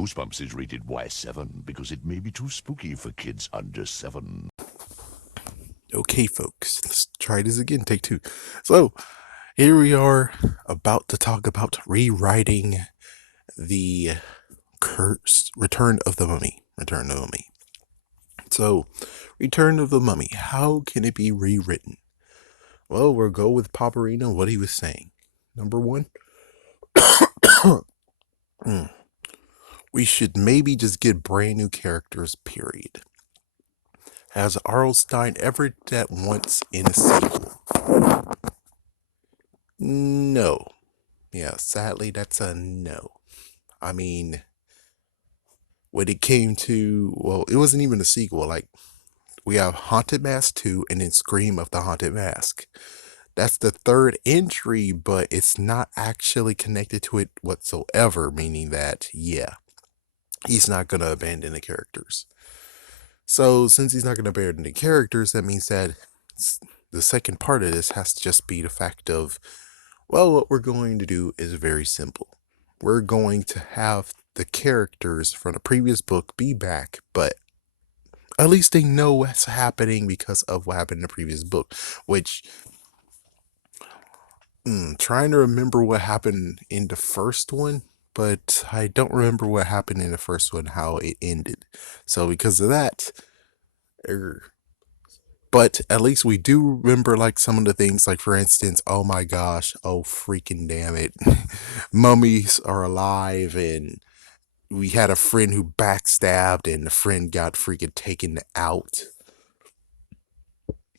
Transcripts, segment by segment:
Goosebumps is rated Y7 because it may be too spooky for kids under 7. Okay, folks, let's try this again. Take two. So, here we are about to talk about rewriting the curse Return of the Mummy. Return of the Mummy. So, Return of the Mummy. How can it be rewritten? Well, we'll go with Paparino, what he was saying. Number one, we should maybe just get brand new characters, period. Has Arlstein ever did that once in a sequel? No. Yeah, sadly, that's a no. I mean, when it came to, well, it wasn't even a sequel. Like, we have Haunted Mask 2 and then Scream of the Haunted Mask. That's the third entry, but it's not actually connected to it whatsoever, meaning that, yeah, he's not going to abandon the characters. So, since he's not going to abandon the characters, that means that the second part of this has to just be the fact of, well, what we're going to do is very simple. We're going to have the characters from the previous book be back, but at least they know what's happening because of what happened in the previous book, which, trying to remember what happened in the first one, but I don't remember what happened in the first one, how it ended. So because of that, but at least we do remember like some of the things, like for instance, oh my gosh, oh freaking damn it, mummies are alive, and we had a friend who backstabbed and the friend got freaking taken out.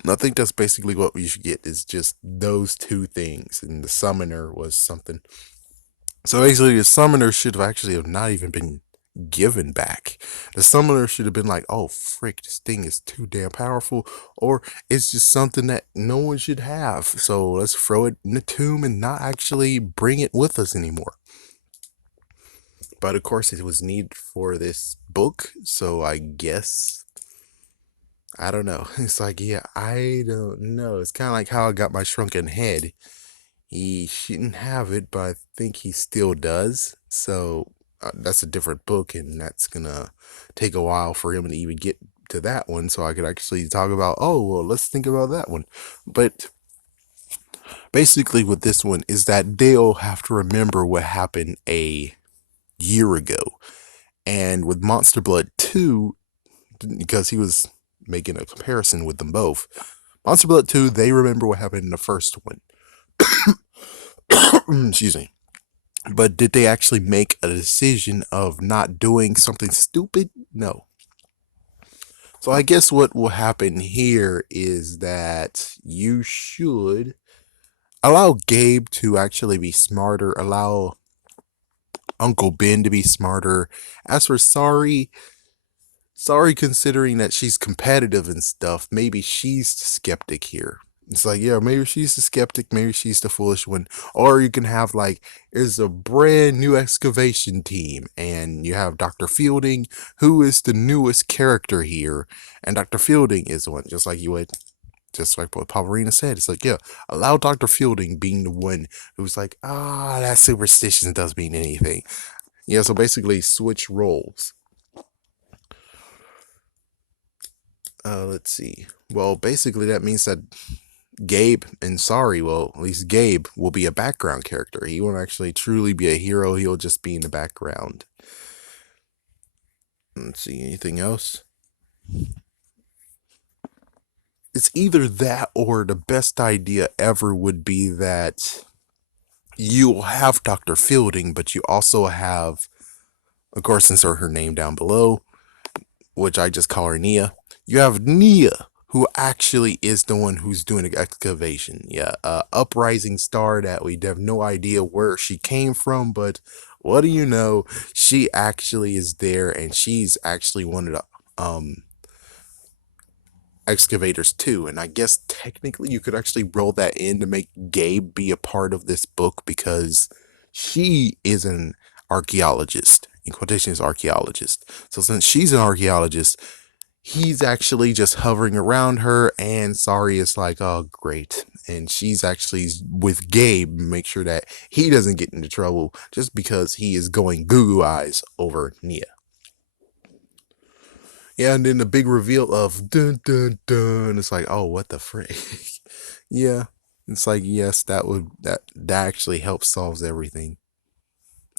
I think that's basically what we should get, is just those two things, and the summoner was something. So basically the summoner should have actually have not even been given back. The summoner should have been like, oh frick, this thing is too damn powerful, or it's just something that no one should have. So let's throw it in the tomb and not actually bring it with us anymore. But of course it was needed for this book, so I guess I don't know. It's like, yeah, I don't know. It's kind of like how I got my shrunken head. He shouldn't have it, but I think he still does. So that's a different book, and that's gonna take a while for him to even get to that one. So I could actually talk about, oh, well, let's think about that one. But basically, with this one, is that they'll have to remember what happened a year ago. And with Monster Blood 2, because he was making a comparison with them both, Monster Blood 2, they remember what happened in the first one. Excuse me. But did they actually make a decision of not doing something stupid? No. So I guess what will happen here is that you should allow Gabe to actually be smarter, allow Uncle Ben to be smarter. As for Sorry, considering that she's competitive and stuff, maybe she's the skeptic here. It's like, yeah, maybe she's the skeptic, maybe she's the foolish one. Or you can have like, there's a brand new excavation team, and you have Dr. Fielding, who is the newest character here. And Dr. Fielding is one, just like what Pavarina said. It's like, yeah, allow Dr. Fielding being the one who's like, that superstition doesn't mean anything. Yeah, so basically switch roles. Let's see. Well, basically that means that Gabe and well, at least Gabe will be a background character. He won't actually truly be a hero. He'll just be in the background. Let's see, anything else? It's either that, or the best idea ever would be that you'll have Dr. Fielding, but you also have, of course, insert her name down below, which I just call her Nia. You have Nia, who actually is the one who's doing the excavation. Yeah, uprising star that we have no idea where she came from, but what do you know? She actually is there, and she's actually one of the excavators too. And I guess technically you could actually roll that in to make Gabe be a part of this book, because she is an archaeologist. In quotations, archaeologist. So since she's an archaeologist, he's actually just hovering around her, and Sorry is like, oh great, and she's actually with Gabe, make sure that he doesn't get into trouble just because he is going goo goo eyes over Nia. Yeah, and then the big reveal of dun dun dun. It's like, oh, what the frick? Yeah, it's like, yes, that actually helps solves everything.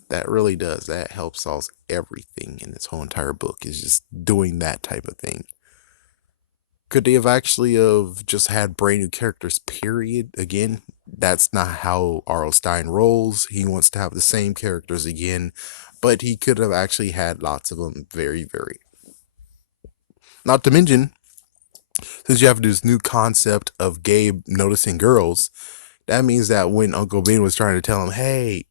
That really does. That helps solves everything in this whole entire book. Is just doing that type of thing. Could they have actually have just had brand new characters? Period. Again, that's not how R.L. Stein rolls. He wants to have the same characters again, but he could have actually had lots of them. Very, very. Not to mention, since you have this new concept of Gabe noticing girls, that means that when Uncle Ben was trying to tell him, hey,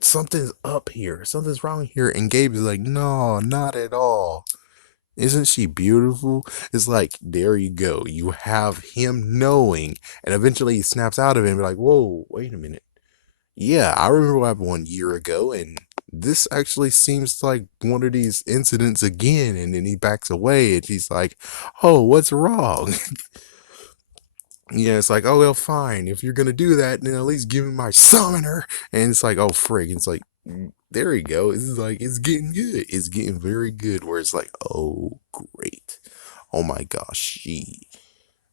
something's up here, something's wrong here, and Gabe is like, no, not at all. Isn't she beautiful? It's like, there you go. You have him knowing, and eventually he snaps out of it and be like, whoa, wait a minute. Yeah, I remember what happened 1 year ago, and this actually seems like one of these incidents again. And then he backs away, and he's like, oh, what's wrong? Yeah, it's like, oh, well, fine. If you're gonna do that, then at least give me my summoner. And it's like, oh, frig. It's like, there you go. It's like, it's getting good. It's getting very good. Where it's like, oh, great. Oh my gosh, she.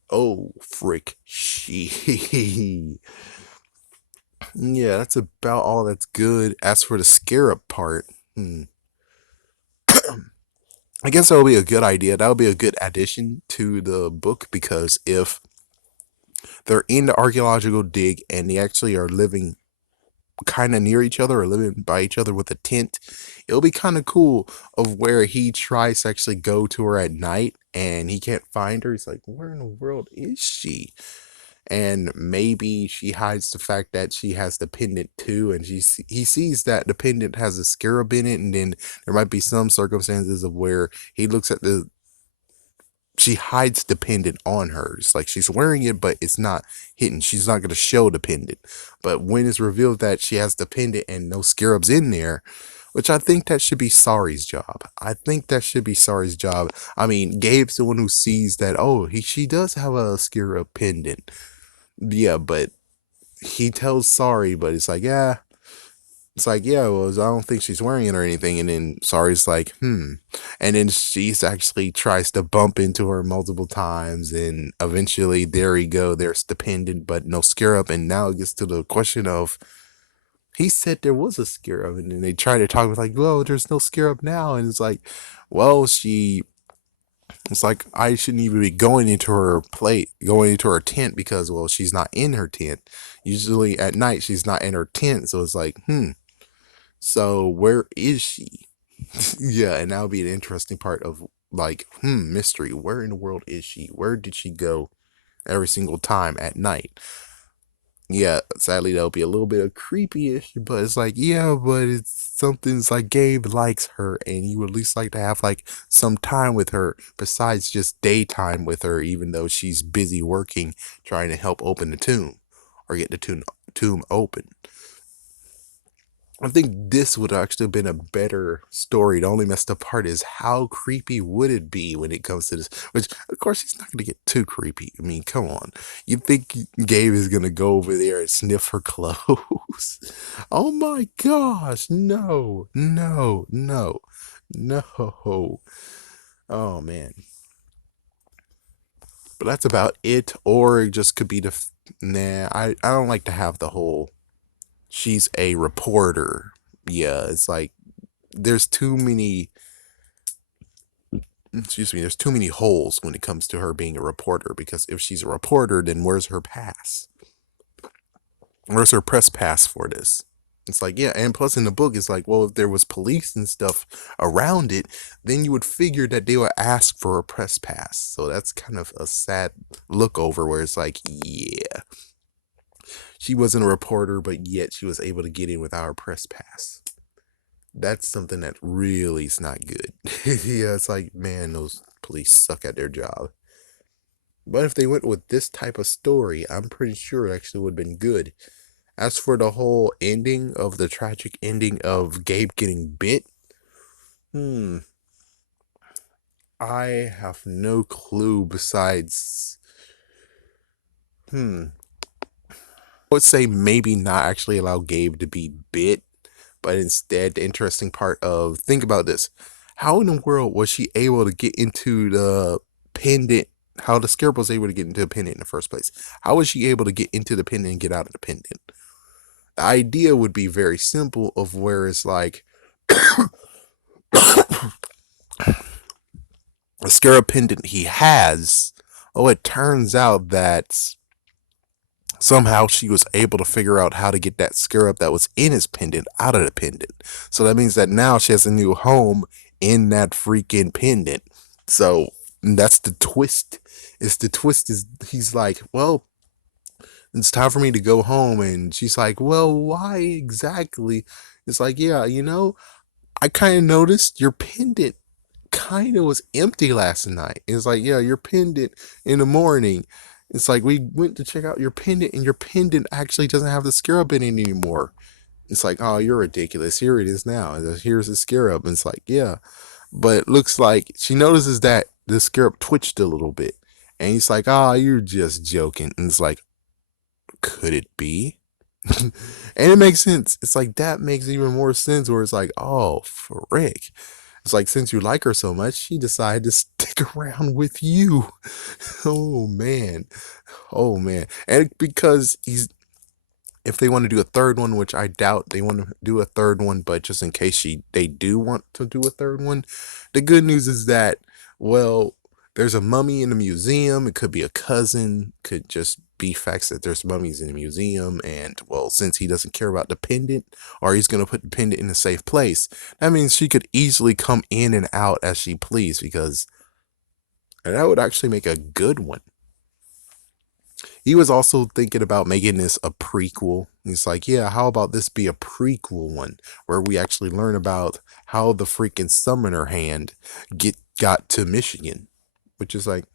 Oh, frick, she. Yeah, that's about all that's good. As for the scarab part, I guess that would be a good idea. That would be a good addition to the book because if they're in the archaeological dig and they actually are living kind of near each other or living by each other with a tent, it'll be kind of cool of where he tries to actually go to her at night and he can't find her. He's like, where in the world is she? And maybe she hides the fact that she has the pendant too, and he sees that the pendant has a scarab in it, and then there might be some circumstances of where he looks at the she hides the pendant on her. It's like she's wearing it, but it's not hidden. She's not going to show the pendant. But when it's revealed that she has the pendant and no scarabs in there, which I think that should be Sari's job. I think that should be Sari's job. I mean, Gabe's the one who sees that, oh, she does have a scarab pendant. Yeah, but he tells Sari, but it's like, yeah, well, I don't think she's wearing it or anything. And then Sari's like, hmm. And then she's actually tries to bump into her multiple times. And eventually, there you go. There's the pendant, but no scarab. And now it gets to the question of, he said there was a scarab. And then they try to talk with like, well, there's no scarab now. And it's like, well, it's like, I shouldn't even be going into her tent because, well, she's not in her tent. Usually at night, she's not in her tent. So it's like, so where is she? Yeah, and that would be an interesting part of like, mystery. Where in the world is she? Where did she go every single time at night? Yeah, sadly that'll be a little bit of creepy-ish, but it's like, yeah, but it's something's like Gabe likes her, and you would at least like to have like some time with her besides just daytime with her, even though she's busy working trying to help open the tomb or get the tomb open. I think this would actually have been a better story. The only messed up part is how creepy would it be when it comes to this? Which, of course, he's not going to get too creepy. I mean, come on. You think Gabe is going to go over there and sniff her clothes? Oh my gosh. No, no, no, no. Oh man. But that's about it. Or it just could be nah, I don't like to have the whole she's a reporter. Yeah, it's like there's too many there's too many holes when it comes to her being a reporter because if she's a reporter, then where's her pass? Where's her press pass for this? It's like, yeah, and plus in the book, it's like, well, if there was police and stuff around it, then you would figure that they would ask for a press pass. So that's kind of a sad look over where it's like, yeah, she wasn't a reporter, but yet she was able to get in without her press pass. That's something that really is not good. Yeah, it's like, man, those police suck at their job. But if they went with this type of story, I'm pretty sure it actually would have been good. As for the whole ending of the tragic ending of Gabe getting bit, hmm, I have no clue besides, hmm, would say maybe not actually allow Gabe to be bit, but instead the interesting part of think about this. How in the world was she able to get into the pendant? How the scarab was able to get into the pendant in the first place? How was she able to get into the pendant and get out of the pendant? The idea would be very simple of where it's like the scarab pendant he has. Oh, it turns out that somehow she was able to figure out how to get that scarab that was in his pendant out of the pendant. So that means that now she has a new home in that freaking pendant. So that's the twist. It's the twist is he's like, well, it's time for me to go home. And she's like, well, why exactly? It's like, yeah, I kind of noticed your pendant kind of was empty last night. It's like, yeah, your pendant in the morning. It's like we went to check out your pendant, and your pendant actually doesn't have the scarab in it anymore. It's like, oh, you're ridiculous. Here it is now. Here's the scarab. And it's like, yeah. But it looks like she notices that the scarab twitched a little bit. And he's like, oh, you're just joking. And it's like, could it be? And it makes sense. It's like, that makes even more sense where it's like, oh, frick. It's like, since you like her so much, she decided to stick around with you. Oh man. Oh man. And because if they want to do a third one, which I doubt they want to do a third one, but just in case they do want to do a third one, the good news is that, well, there's a mummy in the museum. It could be a cousin, could just be facts that there's mummies in the museum. And well, since he doesn't care about the pendant, or he's going to put the pendant in a safe place, that means she could easily come in and out as she pleased, because that would actually make a good one. He was also thinking about making this a prequel. He's like, yeah, how about this be a prequel one where we actually learn about how the freaking summoner hand got to Michigan, which is like,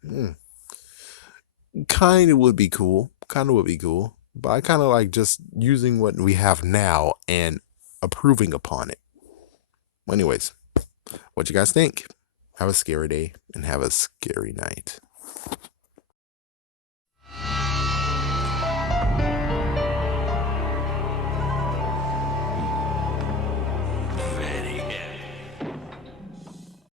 kind of would be cool. Kind of would be cool. But I kind of like just using what we have now and approving upon it. Anyways, what you guys think? Have a scary day and have a scary night.